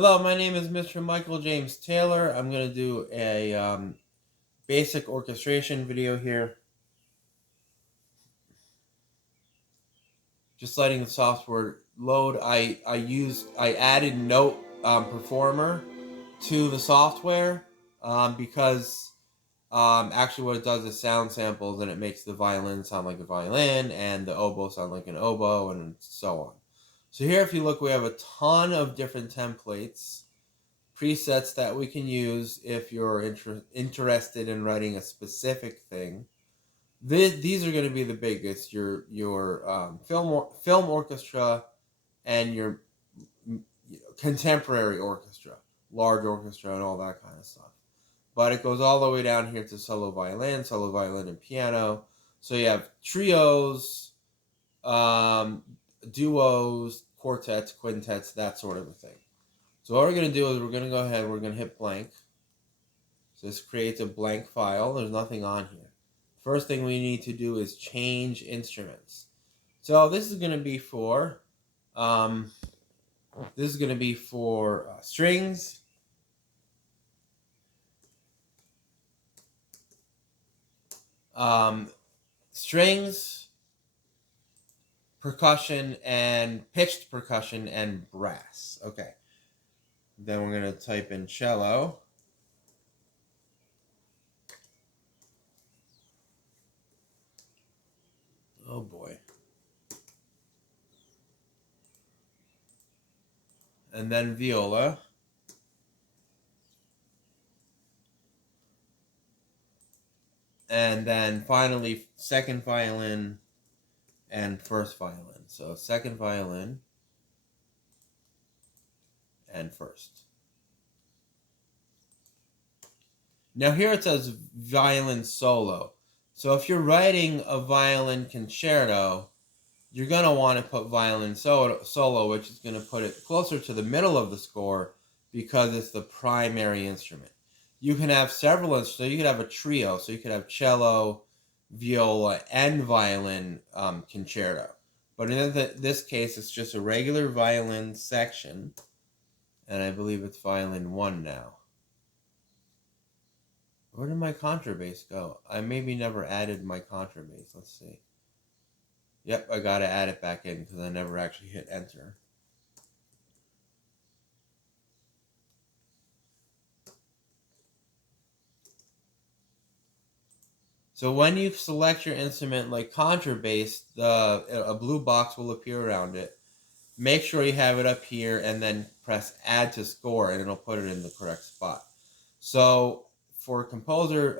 Hello, my name is Mr. Michael James Taylor. I'm going to do a basic orchestration video here. Just letting the software load. I added Note Performer to the software because actually what it does is sound samples, and it makes the violin sound like a violin and the oboe sound like an oboe, and so on. So here, if you look, we have a ton of different templates, presets that we can use if you're interested in writing a specific thing. These are going to be the biggest: your film orchestra and your contemporary orchestra, large orchestra, and all that kind of stuff. But it goes all the way down here to solo violin, and piano. So you have trios, duos, quartets, quintets, that sort of a thing. So what we're going to do is we're going to go ahead, we're going to hit blank. So this creates a blank file. There's nothing on here. First thing we need to do is change instruments. So this is going to be for strings, strings, percussion, and pitched percussion and brass. Okay. Then we're going to type in cello. Oh boy. And then viola. And then finally second violin and first violin. So second violin and first. Now here it says violin solo. So if you're writing a violin concerto, you're going to want to put violin solo, which is going to put it closer to the middle of the score because it's the primary instrument. You can have several instruments. So you could have a trio. So you could have cello, viola, and violin concerto. But in this case, it's just a regular violin section. And I believe it's violin 1 now. Where did my contrabass go? I maybe never added my contrabass. Let's see. Yep, I gotta add it back in because I never actually hit enter. So when you select your instrument like contrabass, a blue box will appear around it. Make sure you have it up here and then press add to score, and it'll put it in the correct spot. So for composers,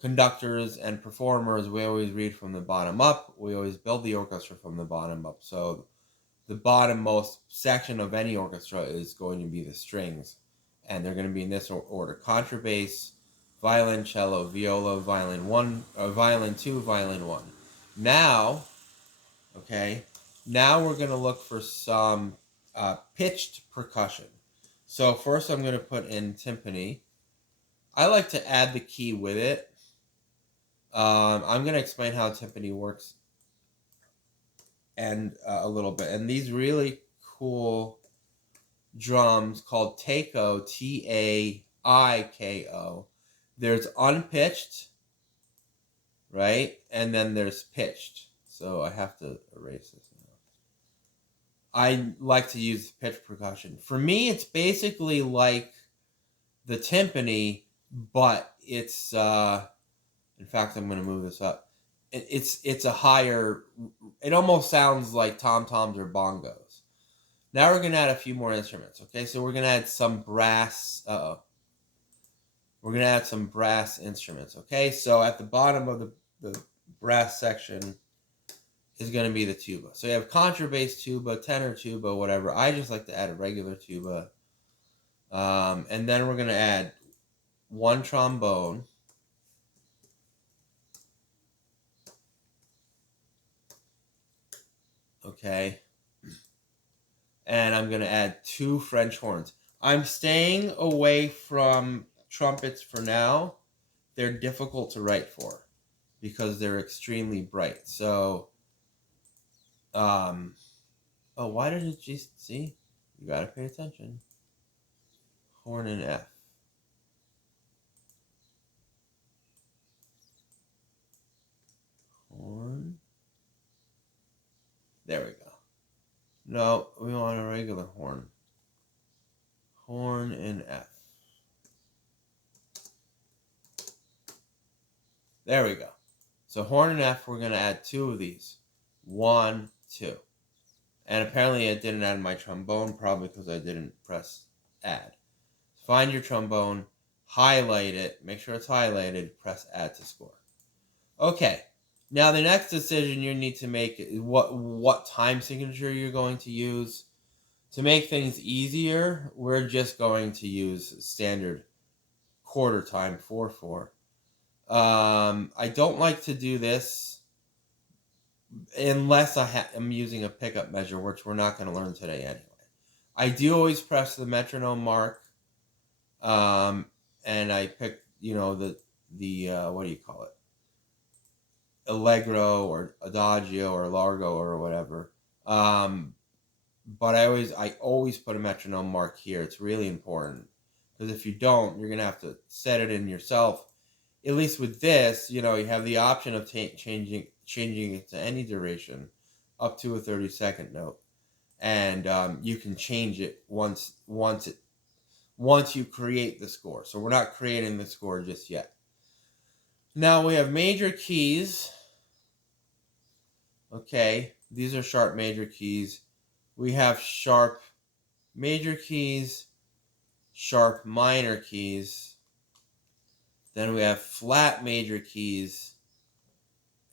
conductors, and performers, we always read from the bottom up. We always build the orchestra from the bottom up. So the bottommost section of any orchestra is going to be the strings, and they're going to be in this order: contrabass, violin, cello, viola, violin 1, violin 2, violin 1. Now, okay, now we're going to look for some pitched percussion. So first I'm going to put in timpani. I like to add the key with it. I'm going to explain how timpani works and a little bit. And these really cool drums called taiko, Taiko. There's unpitched, right? And then there's pitched. So I have to erase this now. I like to use pitched percussion. For me, it's basically like the timpani, but it's in fact, I'm going to move this up. It's a higher. It almost sounds like tom-toms or bongos. Now we're going to add a few more instruments. Okay, so we're going to add some brass. We're going to add some brass instruments. Okay, so at the bottom of the brass section is going to be the tuba. So you have contrabass tuba, tenor tuba, whatever. I just like to add a regular tuba. And then we're going to add one trombone. Okay. And I'm going to add 2 French horns. I'm staying away from trumpets for now. They're difficult to write for because they're extremely bright. So Oh, why did it just see? You gotta pay attention. Horn and F. Horn. There we go. No, we want a regular horn. Horn and F. There we go. So horn and F, we're going to add 2 of these. 1, 2. And apparently it didn't add my trombone, probably because I didn't press add. Find your trombone, highlight it, make sure it's highlighted, press add to score. Okay, now the next decision you need to make is what time signature you're going to use. To make things easier, we're just going to use standard quarter time 4/4. I don't like to do this unless I'm using a pickup measure, which we're not going to learn today anyway. I do always press the metronome mark, and I pick, the what do you call it? Allegro or adagio or largo or whatever. But I always put a metronome mark here. It's really important because if you don't, you're gonna have to set it in yourself. At least with this, you have the option of changing it to any duration, up to a 30-second note, and you can change it once you create the score. So we're not creating the score just yet. Now we have major keys. Okay, these are sharp major keys. We have sharp major keys, sharp minor keys. Then we have flat major keys.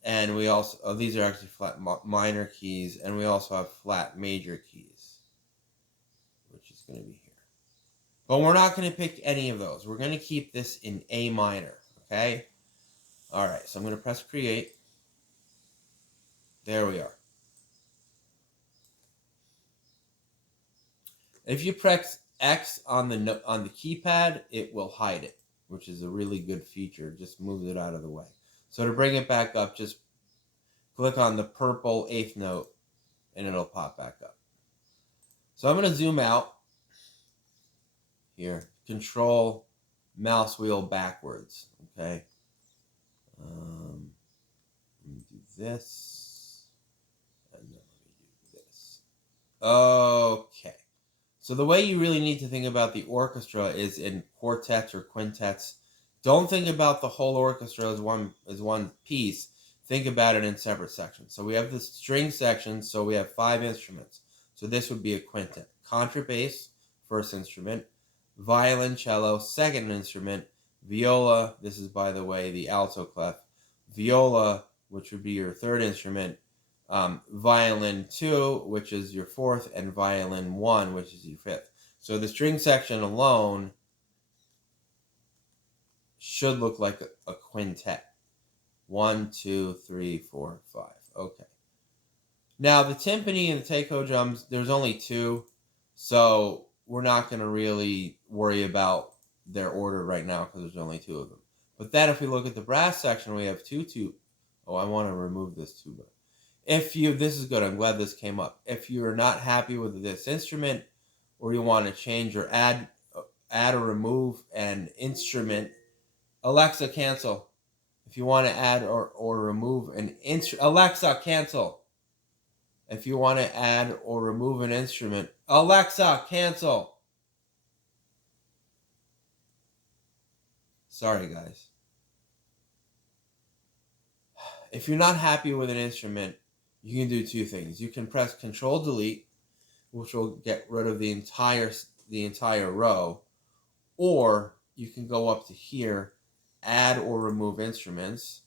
And we also, these are actually flat minor keys. And we also have flat major keys, which is going to be here. But we're not going to pick any of those. We're going to keep this in A minor, okay? All right, so I'm going to press create. There we are. If you press X on the keypad, it will hide it, which is a really good feature. Just moves it out of the way. So to bring it back up, just click on the purple 8th note, and it'll pop back up. So I'm going to zoom out here. Control mouse wheel backwards. Okay. Let me do this, and then let me do this. Okay. So the way you really need to think about the orchestra is in quartets or quintets. Don't think about the whole orchestra as one piece. Think about it in separate sections. So we have the string section, so we have 5 instruments. So this would be a quintet. Contrabass, first instrument. Violoncello, second instrument. Viola, this is, by the way, the alto clef. Viola, which would be your third instrument. Violin 2, which is your fourth, and violin 1, which is your fifth. So the string section alone should look like a quintet. 1, 2, 3, 4, 5. Okay. Now the timpani and the taiko drums, there's only 2, so we're not going to really worry about their order right now because there's only 2 of them. But then if we look at the brass section, we have 2. Oh, I want to remove this tuba. This is good, I'm glad this came up. If you're not happy with this instrument, or you want to change or add or remove an instrument, Alexa, cancel. If you want to add or remove an instrument, Alexa, cancel. If you want to add or remove an instrument, Alexa, cancel. Sorry, guys. If you're not happy with an instrument, you can do 2 things. You can press Control Delete, which will get rid of the entire row, or you can go up to here, add or remove instruments,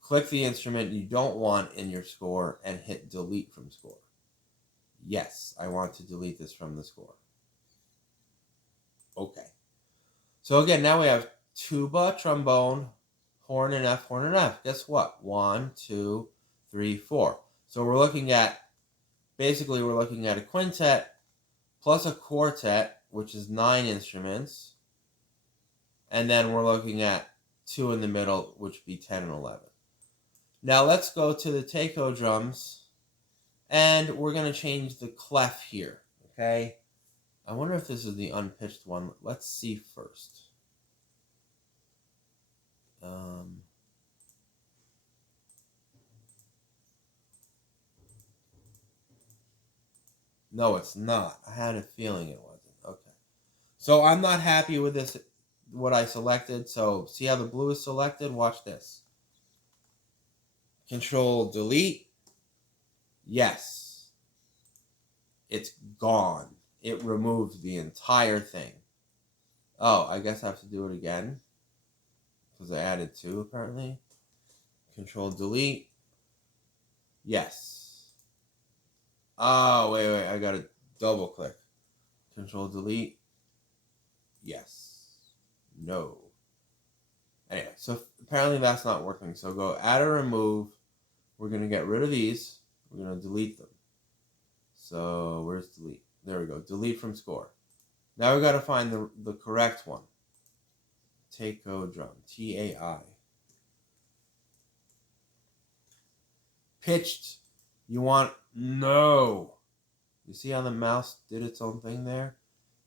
click the instrument you don't want in your score, and hit delete from score. Yes, I want to delete this from the score. Okay. So again, now we have tuba, trombone, horn and F, horn and F. Guess what? 1, 2, 3, 4. So we're looking at a quintet plus a quartet, which is 9 instruments. And then we're looking at 2 in the middle, which would be 10 and 11. Now let's go to the taiko drums And we're going to change the clef here, okay? I wonder if this is the unpitched one. Let's see first. No, it's not. I had a feeling it wasn't. Okay. So I'm not happy with this, what I selected. So see how the blue is selected? Watch this. Control delete. Yes. It's gone. It removed the entire thing. Oh, I guess I have to do it again. Because I added 2 apparently. Control delete. Yes. Oh, wait. I gotta double click. Control delete. Yes. No. Anyway, so apparently that's not working. So go add or remove. We're going to get rid of these. We're going to delete them. So where's delete? There we go. Delete from score. Now we got to find the correct one. Taiko drum. T-A-I. Pitched. You want... No. You see how the mouse did its own thing there?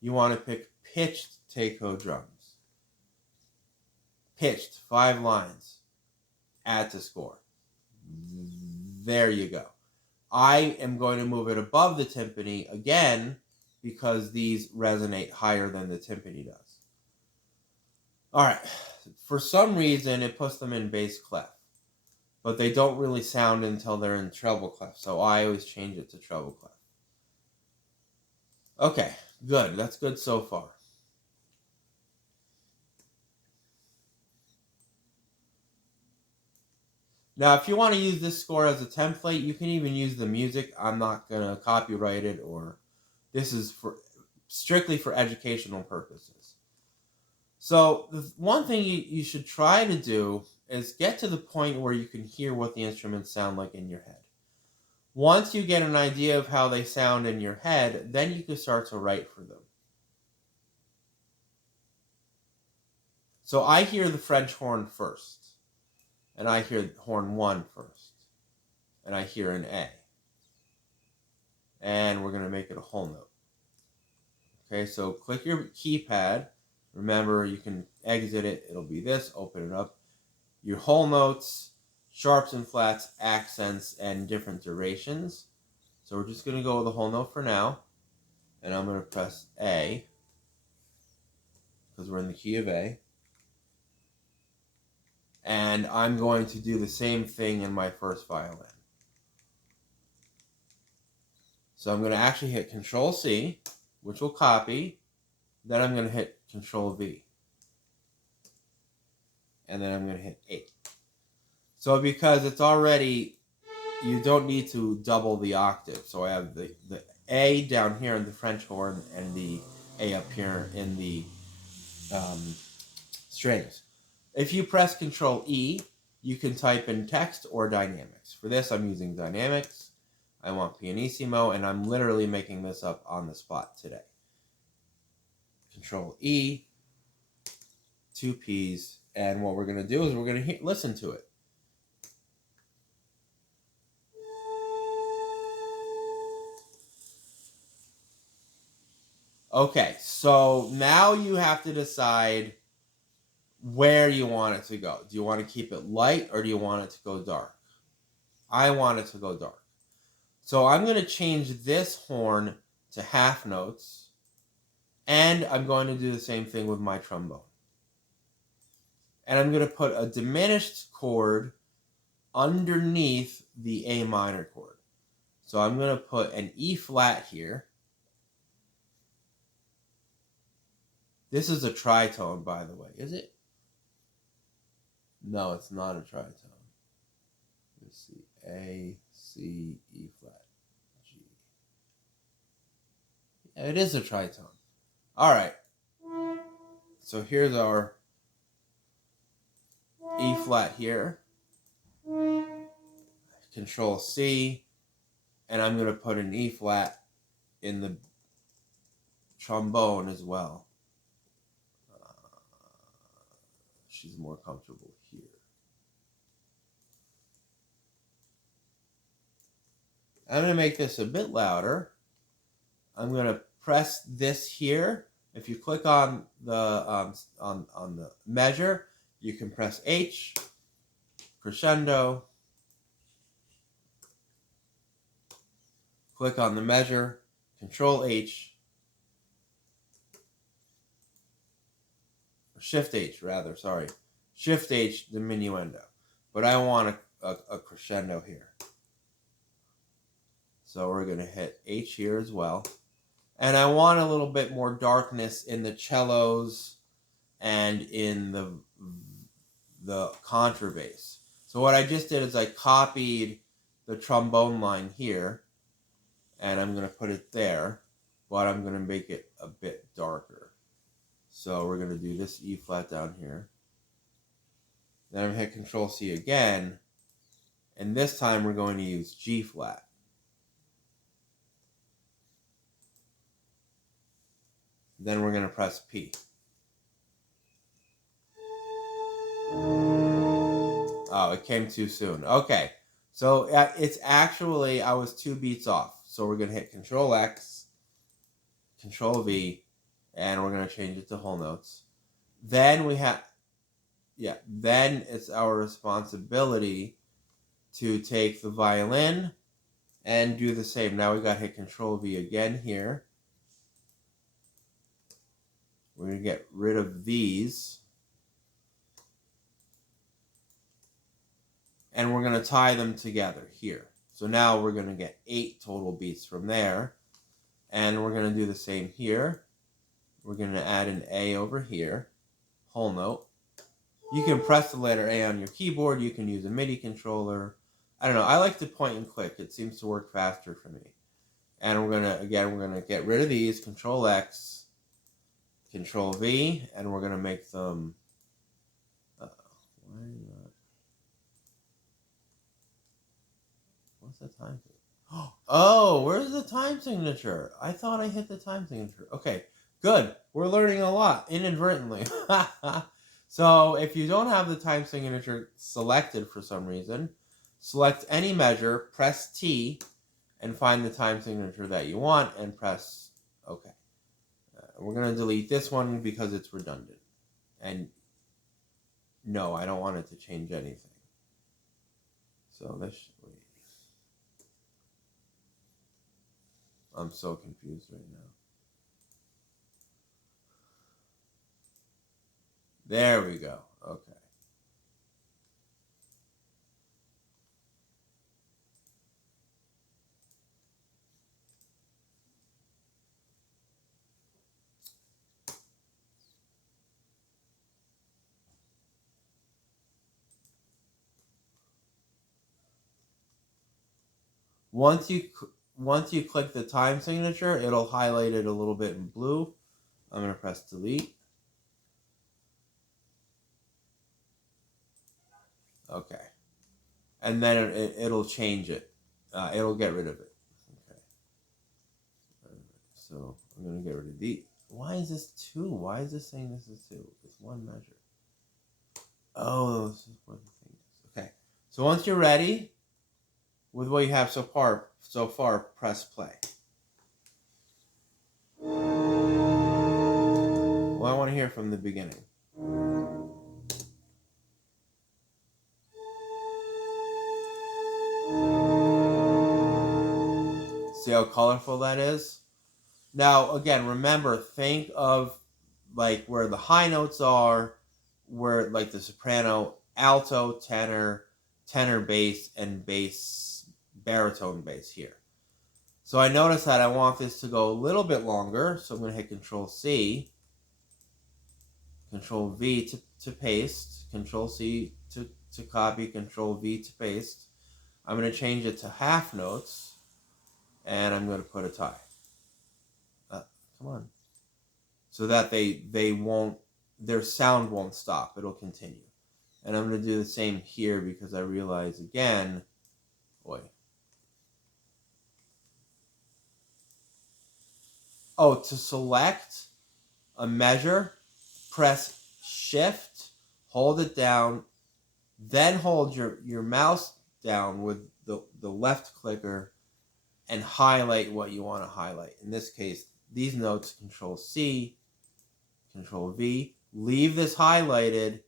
You want to pick pitched Taiko drums. Pitched. 5 lines. Add to score. There you go. I am going to move it above the timpani again because these resonate higher than the timpani does. All right. For some reason, it puts them in bass clef, but they don't really sound until they're in treble clef, so I always change it to treble clef. Okay, good. That's good so far. Now, if you want to use this score as a template, you can even use the music. I'm not going to copyright it, or this is for strictly for educational purposes. So the one thing you should try to do is get to the point where you can hear what the instruments sound like in your head. Once you get an idea of how they sound in your head, then you can start to write for them. So I hear the French horn first, and I hear horn 1 first, and I hear an A. And we're going to make it a whole note. Okay, so click your keypad. Remember, you can exit it. It'll be this. Open it up. Your whole notes, sharps and flats, accents, and different durations. So we're just going to go with the whole note for now. And I'm going to press A, because we're in the key of A. And I'm going to do the same thing in my first violin. So I'm going to actually hit Control C, which will copy. Then I'm going to hit Control V. And then I'm going to hit A. So because it's already, you don't need to double the octave. So I have the A down here in the French horn and the A up here in the strings. If you press Control E, you can type in text or dynamics. For this, I'm using dynamics. I want pianissimo, and I'm literally making this up on the spot today. Control E, 2 Ps, and what we're going to do is we're going to listen to it. Okay, so now you have to decide where you want it to go. Do you want to keep it light or do you want it to go dark? I want it to go dark. So I'm going to change this horn to half notes, and I'm going to do the same thing with my trombone. And I'm going to put a diminished chord underneath the A minor chord. So I'm going to put an E flat here. This is a tritone, by the way, is it? No, it's not a tritone. Let's see. A, C, E flat, G. Yeah, it is a tritone. All right. So here's our E flat here. Control C. And I'm going to put an E flat in the trombone as well. She's more comfortable here. I'm going to make this a bit louder. I'm going to press this here. If you click on the on the measure, you can press H, crescendo, click on the measure, Control H, or Shift H rather, sorry. Shift H, diminuendo. But I want a crescendo here. So we're going to hit H here as well. And I want a little bit more darkness in the cellos and in the contrabass. So what I just did is I copied the trombone line here, and I'm going to put it there, but I'm going to make it a bit darker. So we're going to do this E flat down here. Then I'm going to hit Control C again, and this time we're going to use G flat. Then we're going to press P. Oh, it came too soon. Okay, so it's actually, I was 2 beats off. So we're going to hit Control X, Control V, and we're going to change it to whole notes. Then we have, then it's our responsibility to take the violin and do the same. Now we got to hit Control V again here. We're going to get rid of these. And we're going to tie them together here. So now we're going to get 8 total beats from there. And we're going to do the same here. We're going to add an A over here. Whole note. You can press the letter A on your keyboard. You can use a MIDI controller. I don't know. I like to point and click. It seems to work faster for me. And we're going to get rid of these. Control X, Control V, and we're going to make them... Why not? What's the time signature? Oh, where's the time signature? I thought I hit the time signature. Okay, good. We're learning a lot inadvertently. So if you don't have the time signature selected for some reason, select any measure, press T, and find the time signature that you want, and press OK. We're going to delete this one because it's redundant. And no, I don't want it to change anything. So this... I'm so confused right now. There we go. Okay. Once you click the time signature, it'll highlight it a little bit in blue. I'm going to press delete. Okay. And then it'll change it. It'll get rid of it. Okay. So I'm going to get rid of the... Why is this 2? Why is this saying this is 2? It's one measure. Oh, this is where the thing is. Okay. So once you're ready with what you have so far, press play. Well, I want to hear from the beginning. See how colorful that is? Now, again, remember, think of like where the high notes are, where like the soprano, alto, tenor bass, and baritone bass here. So I notice that I want this to go a little bit longer, so I'm going to hit Control C, Control V to paste, Control C to copy, Control V to paste. I'm going to change it to half notes, and I'm going to put a tie. Come on. So that they won't, their sound won't stop. It'll continue. And I'm going to do the same here because I realize again, Oh, to select a measure, press Shift, hold it down, then hold your mouse down with the left clicker and highlight what you want to highlight. In this case, these notes, Control C, Control V. Leave this highlighted,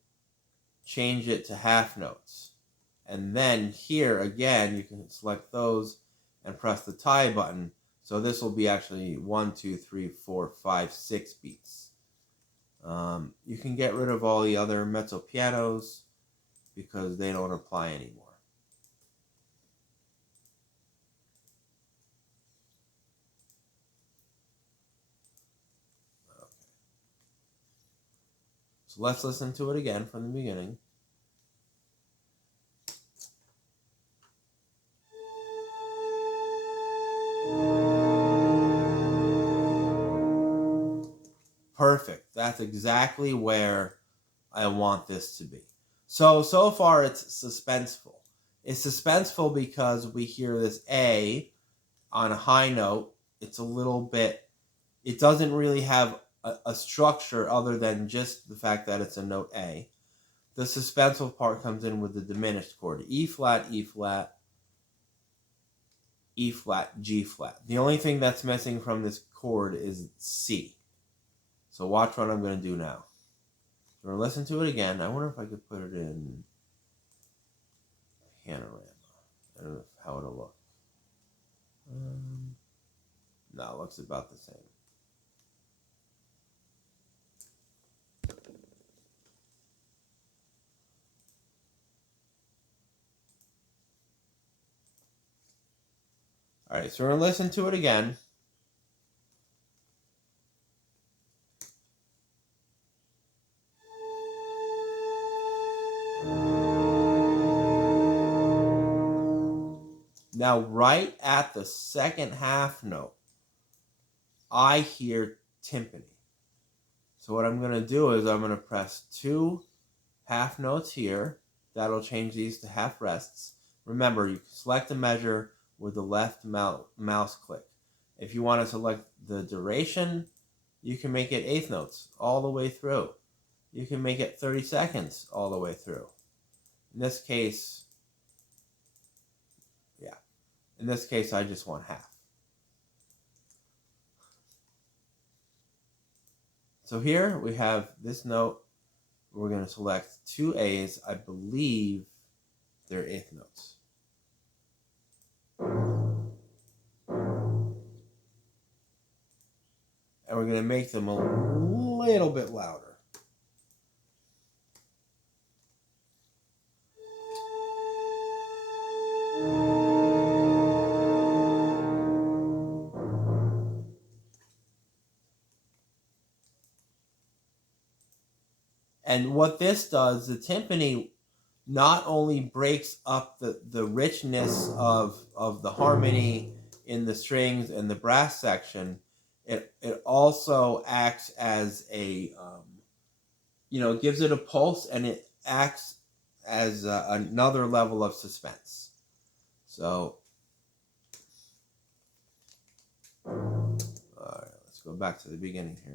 change it to half notes. And then here again, you can select those and press the tie button. So this will be actually 1, 2, 3, 4, 5, 6 beats. You can get rid of all the other mezzo pianos because they don't apply anymore. Okay. So let's listen to it again from the beginning. Perfect. That's exactly where I want this to be. So far it's suspenseful. It's suspenseful because we hear this A on a high note. It's a little bit, it doesn't really have a structure other than just the fact that it's a note A. The suspenseful part comes in with the diminished chord. E flat, E flat, E flat, G flat. The only thing that's missing from this chord is C. So watch what I'm going to do now. So we're going to listen to it again. I wonder if I could put it in panorama. I don't know how it'll look. No, it looks about the same. All right, so we're going to listen to it again. Now, right at the second half note, I hear timpani. So what I'm going to do is I'm going to press 2 half notes here. That'll change these to half rests. Remember, you can select a measure with the left mouse click. If you want to select the duration, you can make it 1/8 notes all the way through. You can make it 30 seconds all the way through. In this case, I just want half. So here we have this note. We're going to select 2 A's. I believe they're 1/8 notes. And we're going to make them a little bit louder. And what this does, the timpani not only breaks up the richness of the harmony in the strings and the brass section, it also acts as a, it gives it a pulse, and it acts as another level of suspense. So, all right, let's go back to the beginning here.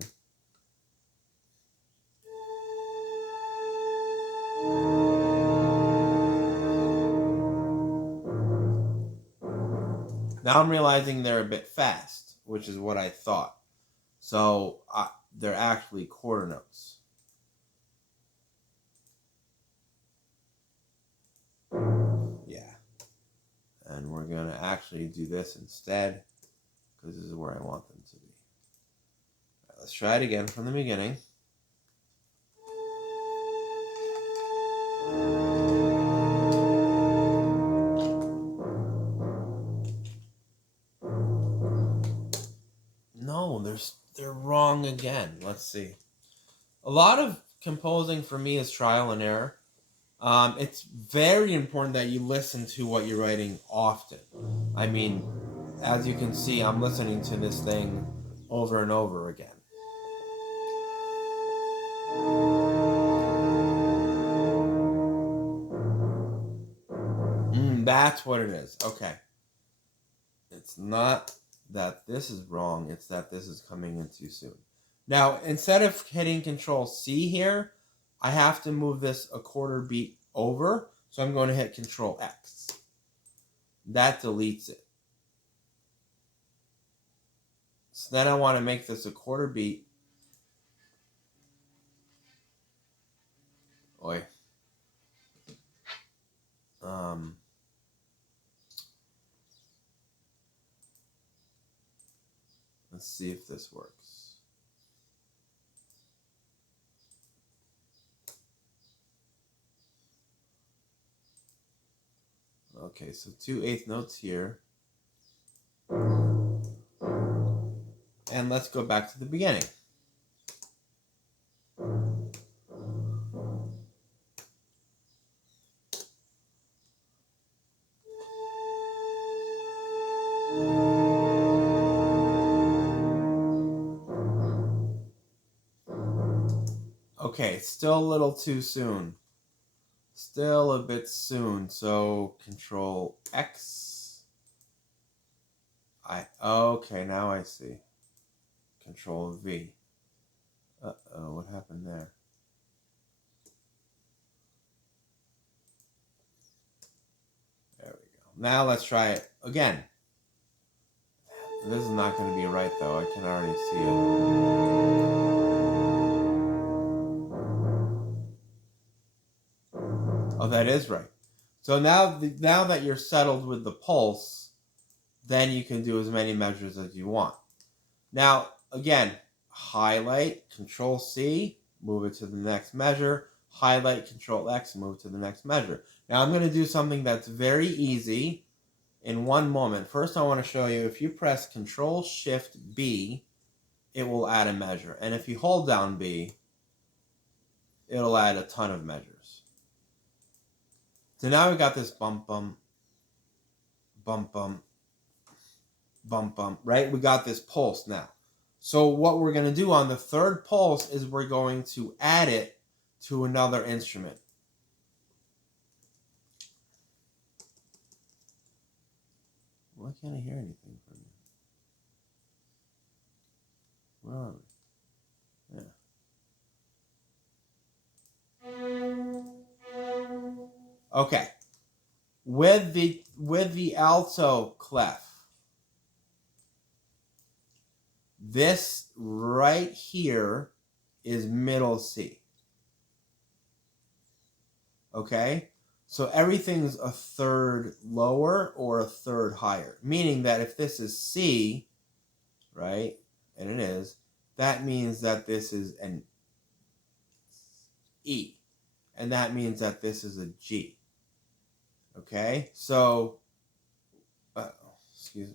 Now I'm realizing they're a bit fast, which is what I thought. So they're actually quarter notes. Yeah. And we're going to actually do this instead, because this is where I want them to be. All right, let's try it again from the beginning. No, they're wrong again. Let's see. A lot of composing for me is trial and error. It's very important that you listen to what you're writing often. I mean, as you can see, I'm listening to this thing over and over again. That's what it is. Okay. It's not that this is wrong, it's that this is coming in too soon. Now, instead of hitting Control C here, I have to move this a quarter beat over, so I'm going to hit Control X. That deletes it. So then I want to make this a quarter beat. Oi. Let's see if this works. Okay, so 2/8 notes here. And let's go back to the beginning. Okay, still a little too soon. Still a bit soon. So Control X. Okay, now I see. Control V. Uh-oh, what happened there? There we go. Now let's try it again. This is not going to be right though. I can already see it. Oh, that is right. So now that you're settled with the pulse, then you can do as many measures as you want. Now, again, highlight, Control C, move it to the next measure. Highlight, Control X, move to the next measure. Now I'm going to do something that's very easy in one moment. First, I want to show you, if you press Control Shift B, it will add a measure. And if you hold down B, it'll add a ton of measures. So now we've got this bump, bump, bump, bump, bump, bump, right? We got this pulse now. So what we're going to do on the third pulse is we're going to add it to another instrument. Why can't I hear anything from you? Where are we? Yeah. Okay. With the alto clef, this right here is middle C. Okay? So everything's a third lower or a third higher. Meaning that if this is C, right, and it is, that means that this is an E. And that means that this is a G. Okay? So, excuse me.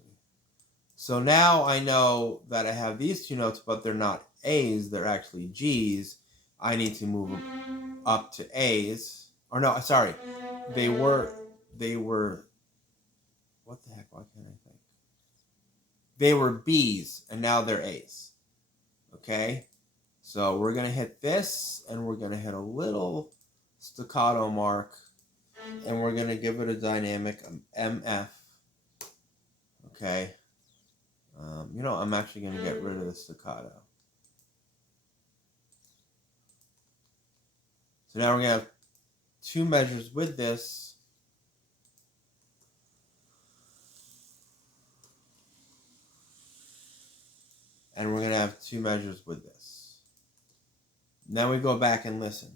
So now I know that I have these two notes, but they're not A's, they're actually G's. I need to move them up to A's. Or no, sorry. They were, what the heck, why can't I think? They were B's, and now they're A's. Okay? So we're going to hit this, and we're going to hit a little staccato mark, and we're going to give it a dynamic MF. Okay? I'm actually going to get rid of the staccato. So now we're going to have two measures with this. And we're going to have two measures with this. Now we go back and listen.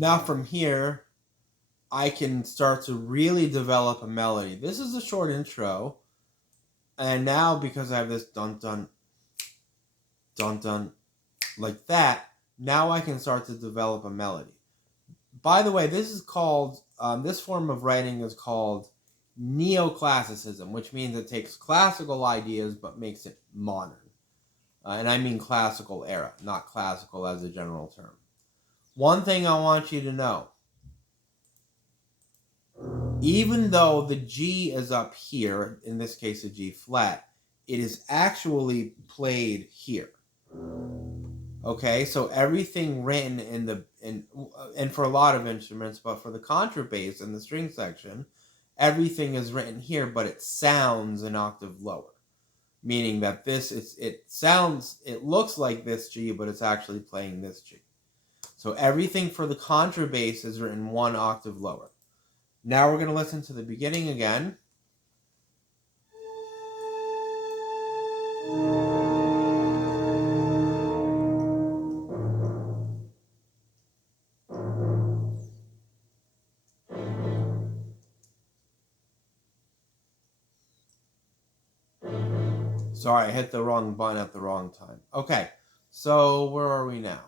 Now from here, I can start to really develop a melody. This is a short intro. And now because I have this dun dun, dun dun, like that, now I can start to develop a melody. By the way, this is called, this form of writing is called neoclassicism, which means it takes classical ideas but makes it modern. And I mean classical era, not classical as a general term. One thing I want you to know, even though the G is up here, in this case a G flat, it is actually played here. Okay, so everything written and for a lot of instruments, but for the contrabass and the string section, everything is written here, but it sounds an octave lower. meaning that it looks like this G, but it's actually playing this G. So everything for the contrabass is written 1 octave lower. Now we're going to listen to the beginning again. Sorry, I hit the wrong button at the wrong time. Okay, so where are we now?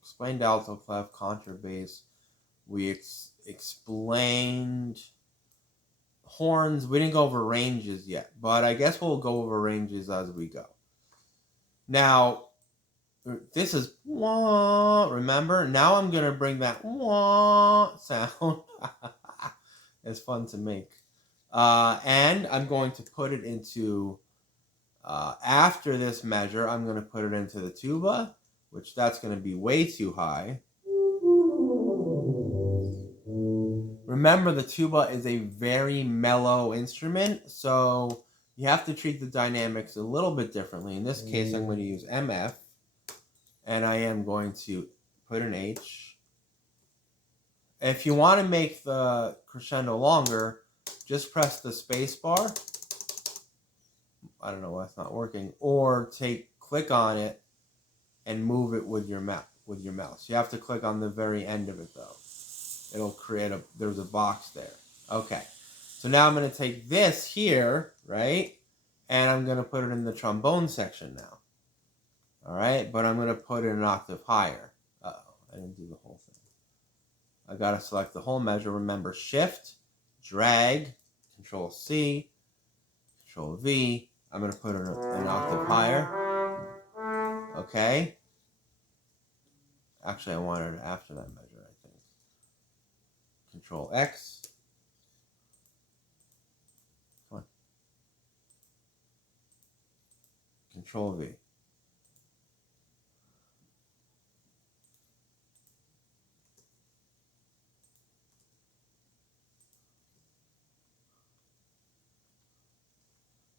Explained alto clef, contrabass. We explained horns. We didn't go over ranges yet, but I guess we'll go over ranges as we go. Now, this is wah, remember? Now I'm going to bring that wah sound. It's fun to make. And I'm going to put it into, after this measure, I'm going to put it into the tuba, which that's going to be way too high. Remember, the tuba is a very mellow instrument, so you have to treat the dynamics a little bit differently. In this case, I'm going to use MF, and I am going to put an H. If you want to make the crescendo longer, just press the space bar. I don't know why it's not working. Or click on it and move it with your mouse. You have to click on the very end of it though. It'll create there's a box there. Okay. So now I'm going to take this here, right? And I'm going to put it in the trombone section now. All right, but I'm going to put it an octave higher. Uh-oh, I didn't do the whole thing. I got to select the whole measure. Remember, Shift, drag, Control C, Control V. I'm going to put it an octave higher. Okay. Actually, I wanted it after that measure, I think. Control X. Come on. Control V.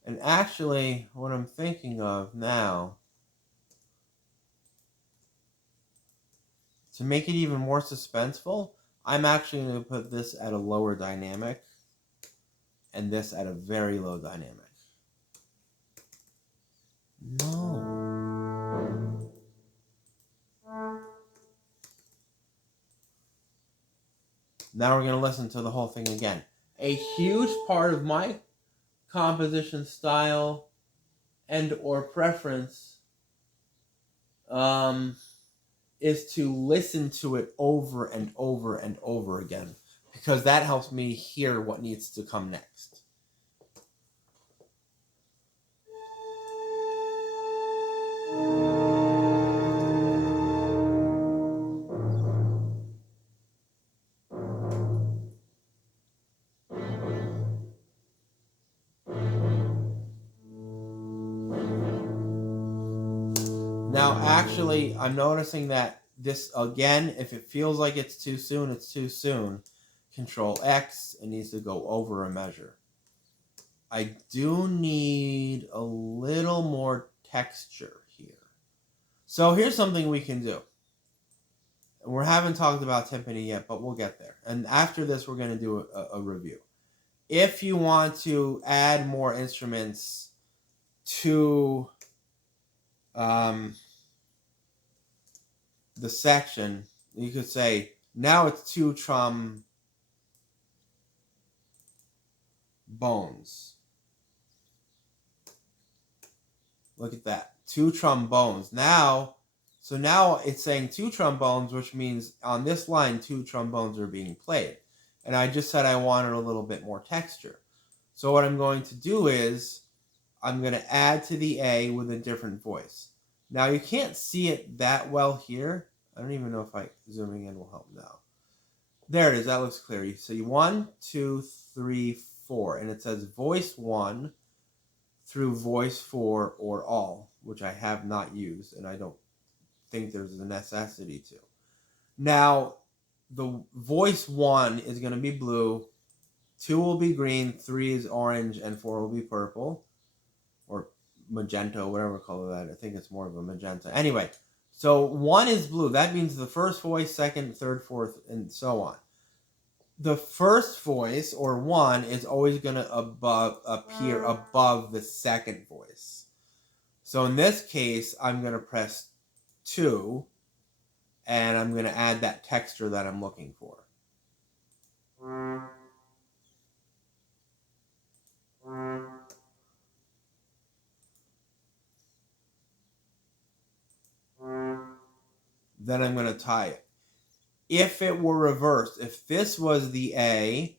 And actually, what I'm thinking of now, to make it even more suspenseful, I'm actually going to put this at a lower dynamic and this at a very low dynamic. No. Now we're going to listen to the whole thing again. A huge part of my composition style and or preference is to listen to it over and over and over again, because that helps me hear what needs to come next. Now, actually, I'm noticing that this, again, if it feels like it's too soon, it's too soon. Control X, it needs to go over a measure. I do need a little more texture here. So here's something we can do. We haven't talked about timpani yet, but we'll get there. And after this, we're going to do a review. If you want to add more instruments to the section, you could say, now it's 2 trombones. Look at that. 2 trombones. So now it's saying 2 trombones, which means on this line, 2 trombones are being played. And I just said I wanted a little bit more texture. So what I'm going to do is I'm going to add to the A with a different voice. Now you can't see it that well here. I don't even know if zooming in will help now. There it is. That looks clear. You see 1, 2, 3, 4. And it says voice 1 through voice 4 or all, which I have not used, and I don't think there's a necessity to. Now, the voice 1 is going to be blue, 2 will be green, 3 is orange, and 4 will be purple. magenta, whatever color that. I think it's more of a magenta. Anyway, so 1 is blue. That means the first voice, second, third, fourth, and so on. The first voice, or 1, is always going to appear above the second voice. So in this case, I'm going to press 2, and I'm going to add that texture that I'm looking for. Then I'm going to tie it. If it were reversed, if this was the A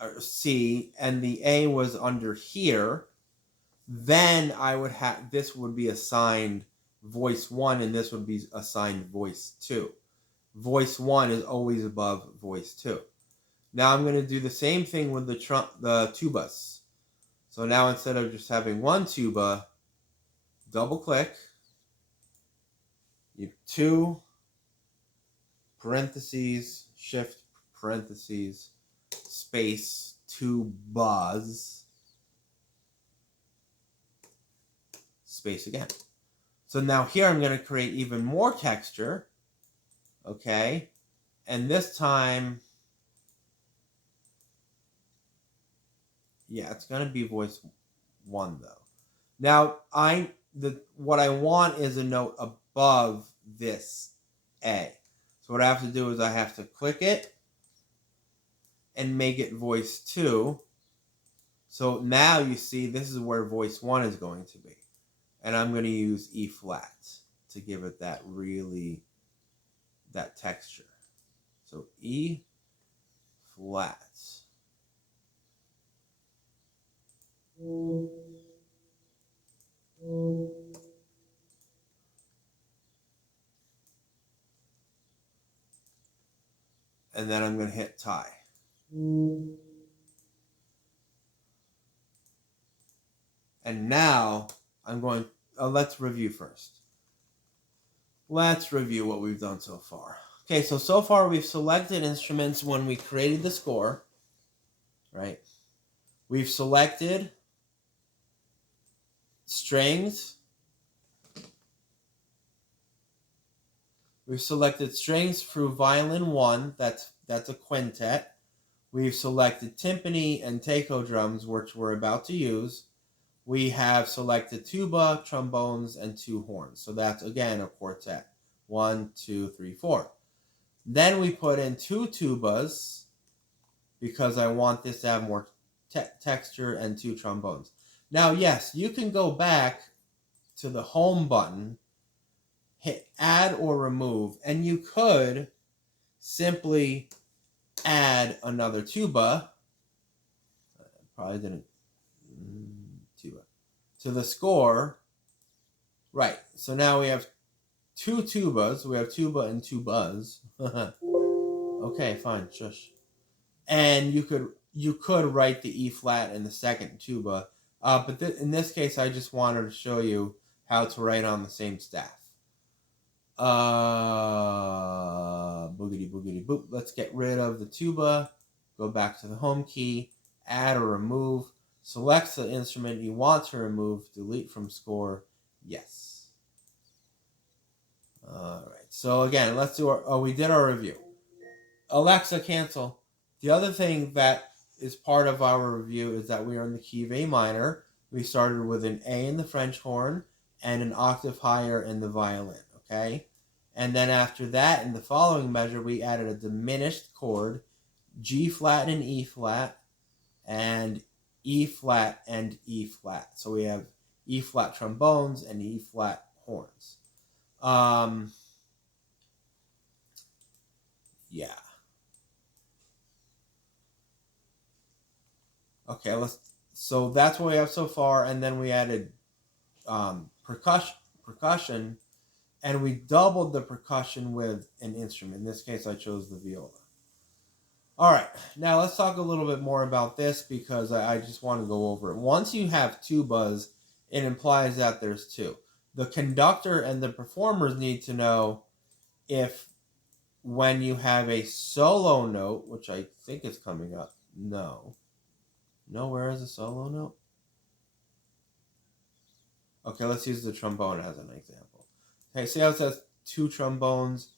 or C and the A was under here, then I would have, this would be assigned voice 1 and this would be assigned voice 2. Voice 1 is always above voice 2. Now I'm going to do the same thing with the tubas. So now instead of just having 1 tuba, double click, you have 2 parentheses, shift parentheses, space, tubas, space again. So now here I'm going to create even more texture. Okay. And this time, yeah, it's going to be voice 1 though. Now what I want is a note above this A. So what I have to do is I have to click it and make it voice 2. So now you see this is where voice 1 is going to be. And I'm going to use E flat to give it that texture. So E flat. And then I'm going to hit tie. And now I'm going, let's review first. Let's review what we've done so far. Okay, so far we've selected instruments when we created the score, right? We've selected strings. We've selected strings through violin 1, that's a quintet. We've selected timpani and taiko drums, which we're about to use. We have selected tuba, trombones, and 2 horns. So that's, again, a quartet. 1, 2, 3, 4. Then we put in 2 tubas because I want this to have more texture, and 2 trombones. Now, yes, you can go back to the home button, hit add or remove, and you could simply add another tuba. Probably didn't. Tuba. To the score. Right. So now we have 2 tubas. We have tuba and tubas. Okay, fine. Shush. And you could write the E flat in the second tuba. But in this case, I just wanted to show you how to write on the same staff. Boogity boogity boop. Let's get rid of the tuba. Go back to the home key. Add or remove. Select the instrument you want to remove. Delete from score. Yes. All right. So again, let's do we did our review. Alexa, cancel. The other thing that is part of our review is that we are in the key of A minor. We started with an A in the French horn and an octave higher in the violin. Okay. And then after that, in the following measure, we added a diminished chord, G flat and E flat, and E flat and E flat. So we have E flat trombones and E flat horns. Yeah. Okay, so that's what we have so far, and then we added percussion, and we doubled the percussion with an instrument. In this case, I chose the viola. All right, now let's talk a little bit more about this because I just want to go over it. Once you have tubas, it implies that there's 2. The conductor and the performers need to know if when you have a solo note, which I think is coming up, no, where is the solo note? Okay, let's use the trombone as an example. Okay, see how it says 2 trombones?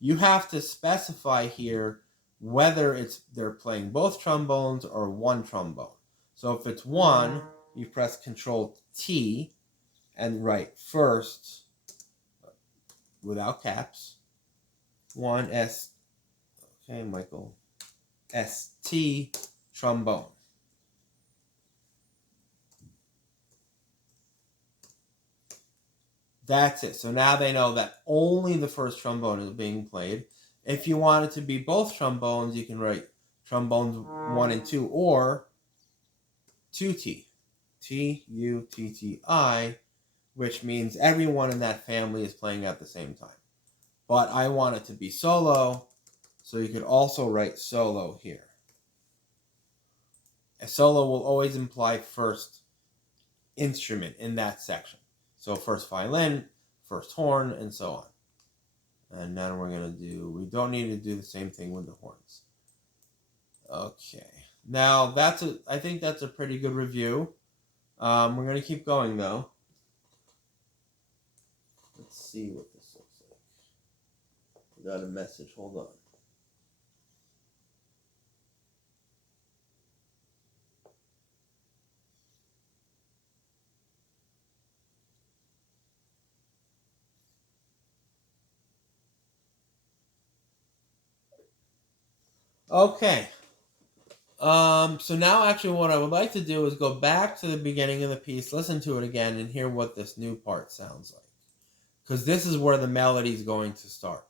You have to specify here whether they're playing both trombones or 1 trombone. So if it's 1, you press Control T and write first, without caps, 1 S, okay, Michael, ST trombone. That's it. So now they know that only the first trombone is being played. If you want it to be both trombones, you can write trombones 1 and 2 or 2T. Tutti, which means everyone in that family is playing at the same time. But I want it to be solo, so you could also write solo here. A solo will always imply first instrument in that section. So first violin, first horn, and so on. And then we're going to we don't need to do the same thing with the horns. Okay. Now, I think that's a pretty good review. We're going to keep going, though. Let's see what this looks like. We got a message. Hold on. Okay. So now actually what I would like to do is go back to the beginning of the piece, listen to it again, and hear what this new part sounds like. Because this is where the melody is going to start.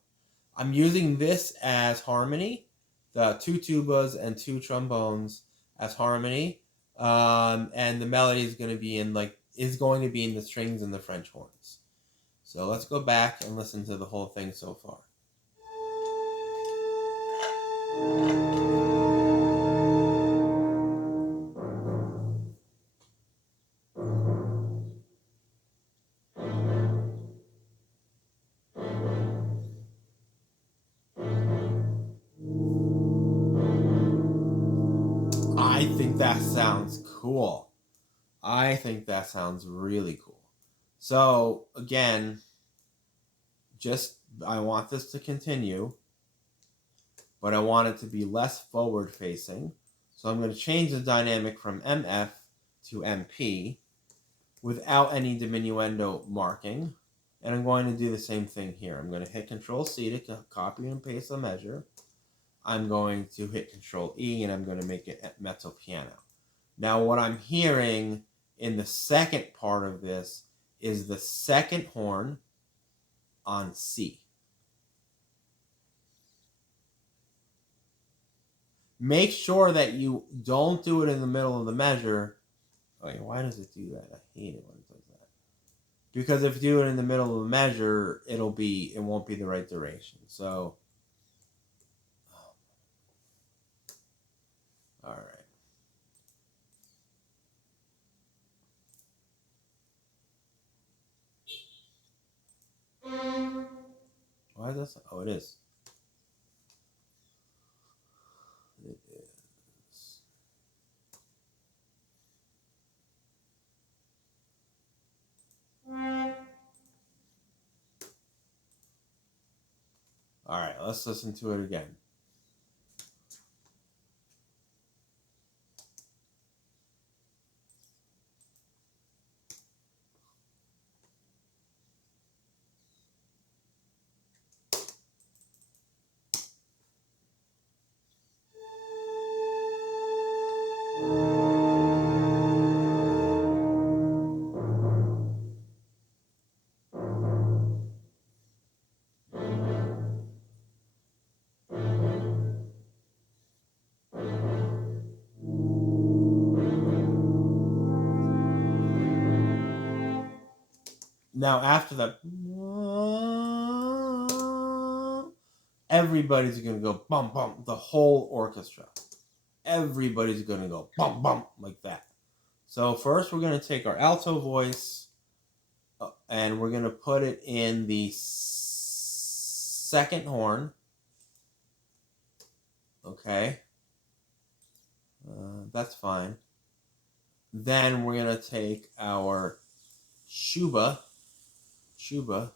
I'm using this as harmony, the 2 tubas and 2 trombones as harmony, and the melody is going to be in the strings and the French horns. So let's go back and listen to the whole thing so far. I think that sounds cool. I think that sounds really cool. So again, I want this to continue, but I want it to be less forward facing. So I'm going to change the dynamic from MF to MP without any diminuendo marking. And I'm going to do the same thing here. I'm going to hit Control C to copy and paste the measure. I'm going to hit Control E and I'm going to make it mezzo piano. Now what I'm hearing in the second part of this is the second horn on C. Make sure that you don't do it in the middle of the measure. Wait, why does it do that? I hate it when it does that. Because if you do it in the middle of the measure, it won't be the right duration. So, all right. Why is this? Oh, it is. It is. All right, let's listen to it again. Now, after that, everybody's going to go bum bum, the whole orchestra. Everybody's going to go bum bum like that. So first we're going to take our alto voice and we're going to put it in the second horn. Okay. That's fine. Then we're going to take our Chuba. Chuba.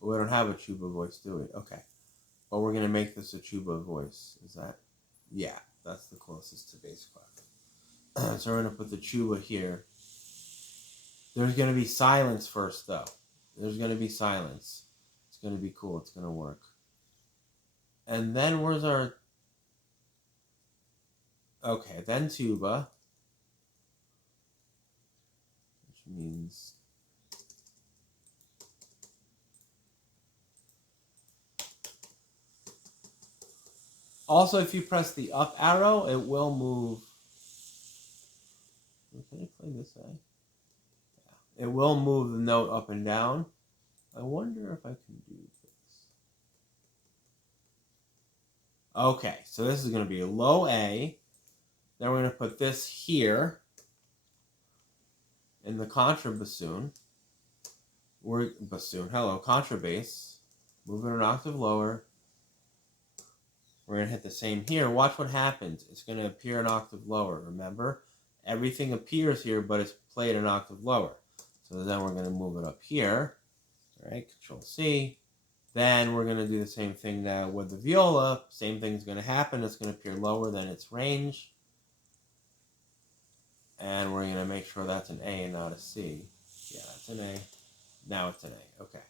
We don't have a Chuba voice, do we? Okay. But we're going to make this a Chuba voice. Is that? Yeah, that's the closest to bass clef. So we're going to put the Chuba here. There's going to be silence first, though. There's going to be silence. It's going to be cool. It's going to work. And then where's our... Okay, then tuba. Which means... Also, if you press the up arrow, it will move... Can I play this way? Yeah. It will move the note up and down. I wonder if I can do this. Okay, so this is going to be a low A. Then we're going to put this here in the contrabassoon. Contrabass. Move it an octave lower. We're going to hit the same here. Watch what happens. It's going to appear an octave lower, remember? Everything appears here, but it's played an octave lower. So then we're going to move it up here. All right, Control C. Then we're going to do the same thing now with the viola. Same thing's going to happen. It's going to appear lower than its range. And we're going to make sure that's an A and not a C. Yeah, it's an A. Now it's an A. Okay.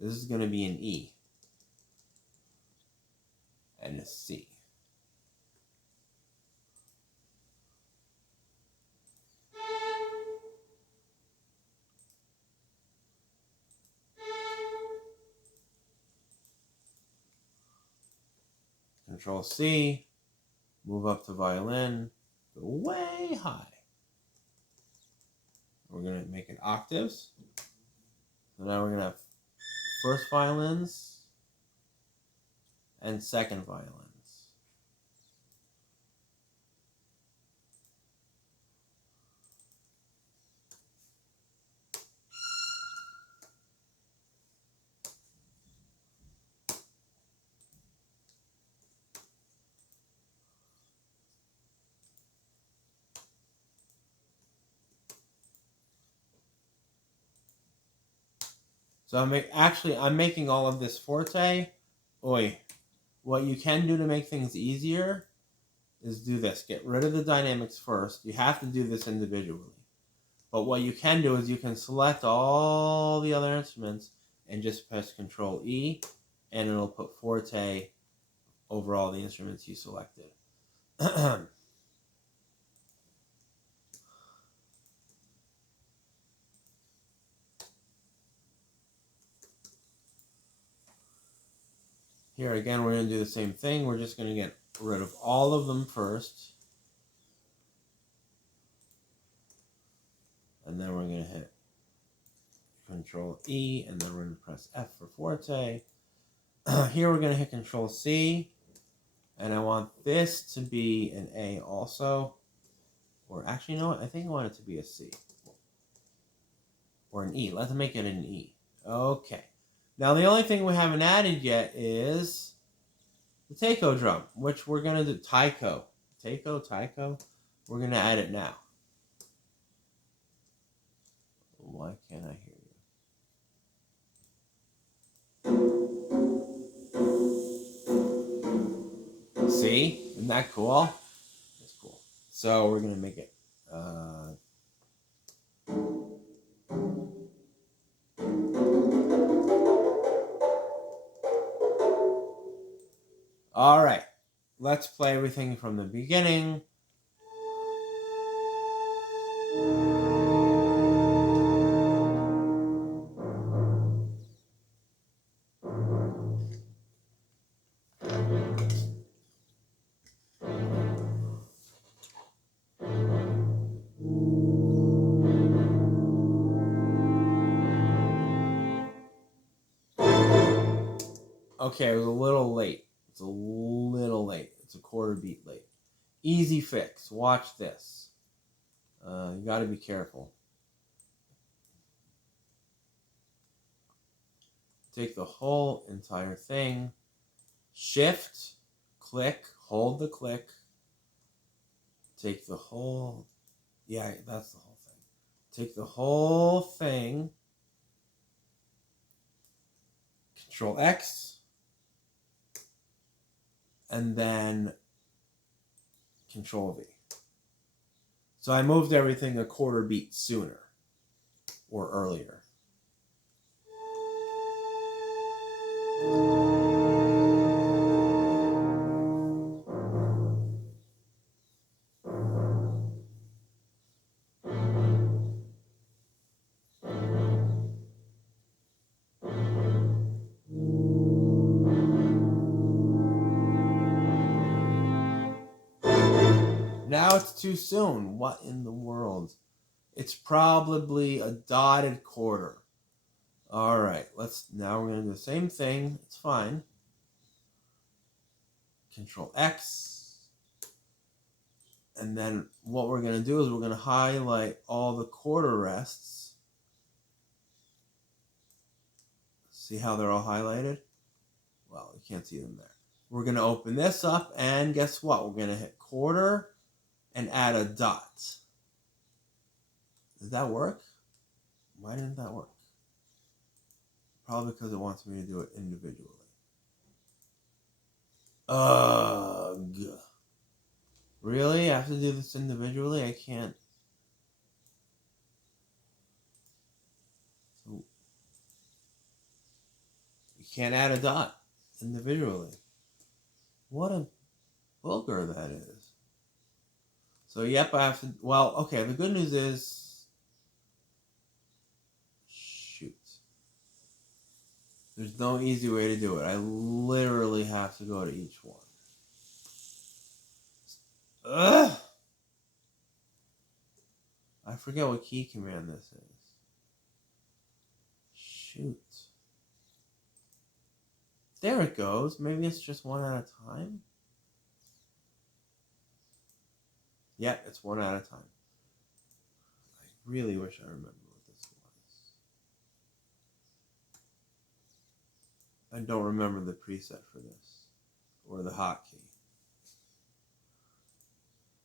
This is going to be an E. And a C. Control C. Move up to violin. Go way high. We're going to make it octaves. So now we're going to have first violins and second violins. So I'm making all of this forte. Oi. What you can do to make things easier is do this. Get rid of the dynamics first. You have to do this individually. But what you can do is you can select all the other instruments and just press Control E, and it'll put forte over all the instruments you selected. Here again, we're going to do the same thing. We're just going to get rid of all of them first. And then we're going to hit Control E, and then we're going to press F for forte. Here we're going to hit Control C, and I want this to be an A also. Or actually, you know what? I think I want it to be a C. Or an E. Let's make it an E. Okay. Now the only thing we haven't added yet is the taiko drum, which we're going to do taiko. Taiko. We're going to add it now. Why can't I hear you? See? Isn't that cool? That's cool. So we're going to make it... All right. Let's play everything from the beginning. Okay, it was a little late. It's a little late. It's a quarter beat late. Easy fix. Watch this. You got to be careful. Take the whole entire thing. Shift, click, hold the click, take the whole, yeah, that's the whole thing. Take the whole thing, Control X, and then Control V. So I moved everything a quarter beat sooner or earlier. Now it's too soon. What in the world? It's probably a dotted quarter. All right, now we're going to do the same thing. It's fine. Control X. And then what we're going to do is we're going to highlight all the quarter rests. See how they're all highlighted? Well, you can't see them there. We're going to open this up, and guess what? We're going to hit quarter and add a dot. Did that work? Why didn't that work? Probably because it wants me to do it individually. Ugh. Really? I have to do this individually? I can't. You can't add a dot individually. What a booger that is. So, yep, I have to. Well, okay, the good news is. Shoot. There's no easy way to do it. I literally have to go to each one. Ugh! I forget what key command this is. Shoot. There it goes. Maybe it's just one at a time? Yep, it's one at a time. I really wish I remember what this was. I don't remember the preset for this. Or the hotkey.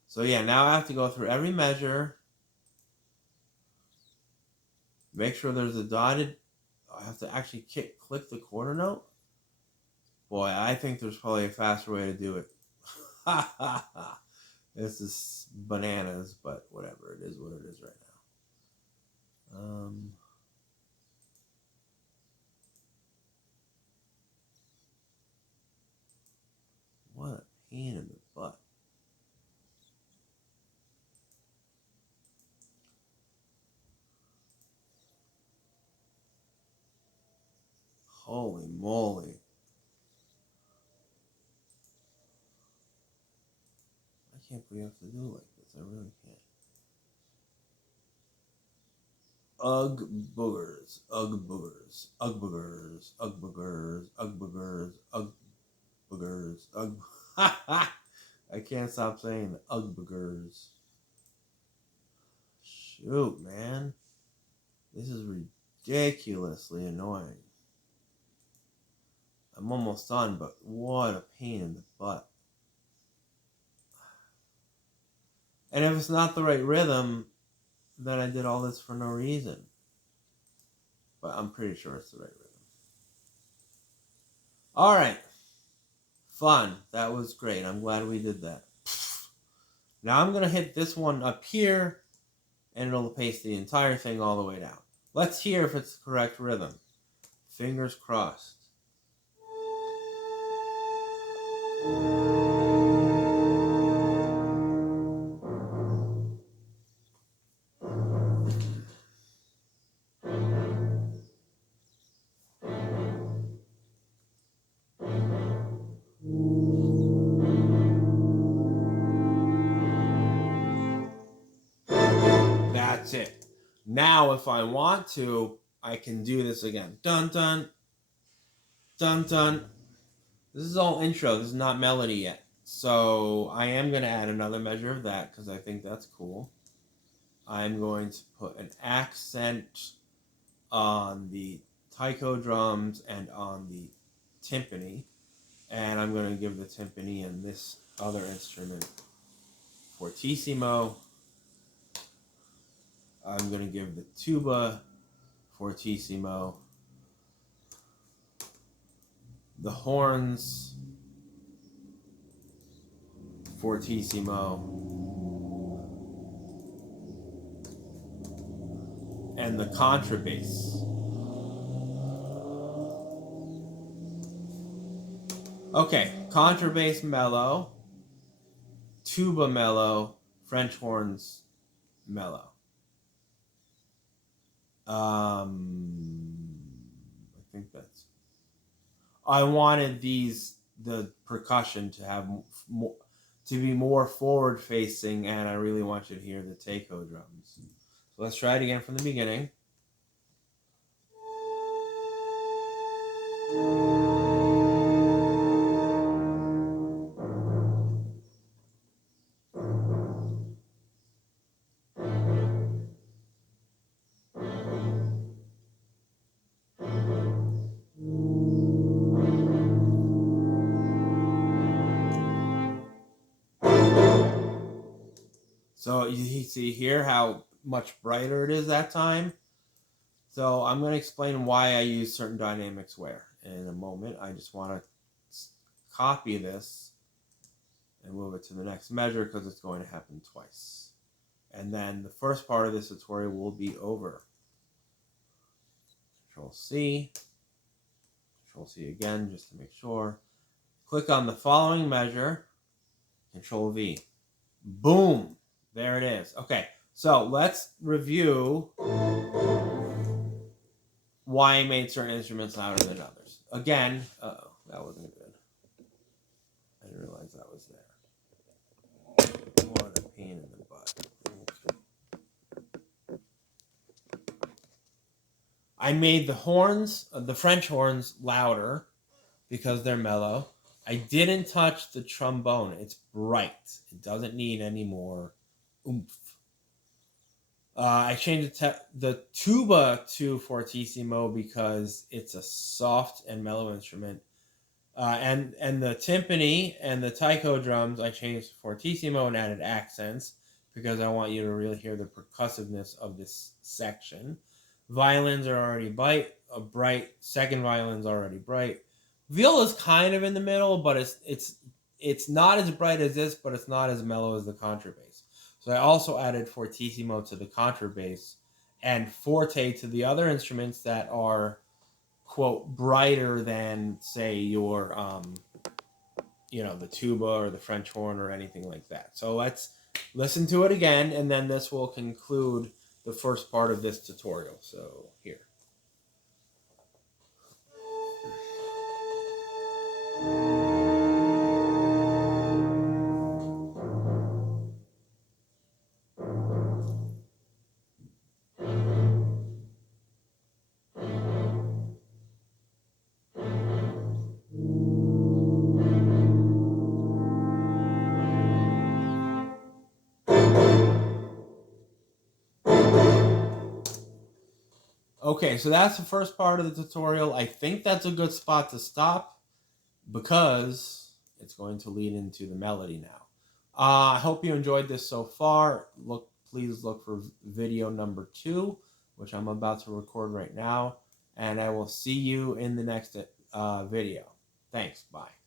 So yeah, now I have to go through every measure. Make sure there's a dotted. I have to actually click the quarter note. Boy, I think there's probably a faster way to do it. This is bananas, but whatever. It is what it is right now. What a pain in the butt. Holy moly. I can't believe I have to do it like this. I really can't. Ugh boogers. Ugh boogers. Ugh boogers. Ugh boogers. Ugh boogers. Ugh boogers. Ugh. I can't stop saying the ugh boogers. Shoot, man. This is ridiculously annoying. I'm almost done, but what a pain in the butt. And if it's not the right rhythm, then I did all this for no reason. But I'm pretty sure it's the right rhythm. Alright. Fun. That was great. I'm glad we did that. Now I'm going to hit this one up here, and it'll paste the entire thing all the way down. Let's hear if it's the correct rhythm. Fingers crossed. That's it. Now, if I want to, I can do this again. Dun dun. Dun dun. This is all intro. This is not melody yet. So I am going to add another measure of that because I think that's cool. I'm going to put an accent on the taiko drums and on the timpani. And I'm going to give the timpani and this other instrument fortissimo. I'm going to give the tuba fortissimo. The horns fortissimo. And the contrabass. Okay, contrabass mellow, tuba mellow, French horns mellow. I think that's. I wanted the percussion to have more, to be more forward facing, and I really want you to hear the taiko drums. So let's try it again from the beginning. So you see here how much brighter it is that time. So I'm going to explain why I use certain dynamics where in a moment. I just want to copy this and move it to the next measure because it's going to happen twice. And then the first part of this tutorial will be over. Control C again just to make sure. Click on the following measure, Control V. Boom! There it is. Okay, so let's review why I made certain instruments louder than others. Again, uh-oh, that wasn't good. I didn't realize that was there. What a pain in the butt. Okay. I made the horns, the French horns, louder because they're mellow. I didn't touch the trombone. It's bright. It doesn't need any more oomph. I changed the tuba to fortissimo because it's a soft and mellow instrument. And the timpani and the taiko drums, I changed to fortissimo and added accents because I want you to really hear the percussiveness of this section. Violins are already bright. Second violin's already bright. Viola's kind of in the middle, but it's not as bright as this, but it's not as mellow as the contrabass. So I also added fortissimo to the contrabass and forte to the other instruments that are, quote, brighter than, say, your, the tuba or the French horn or anything like that. So let's listen to it again, and then this will conclude the first part of this tutorial. So here. Okay, so that's the first part of the tutorial. I think that's a good spot to stop because it's going to lead into the melody now. I hope you enjoyed this so far. Please look for video number 2, which I'm about to record right now, and I will see you in the next video. Thanks. Bye.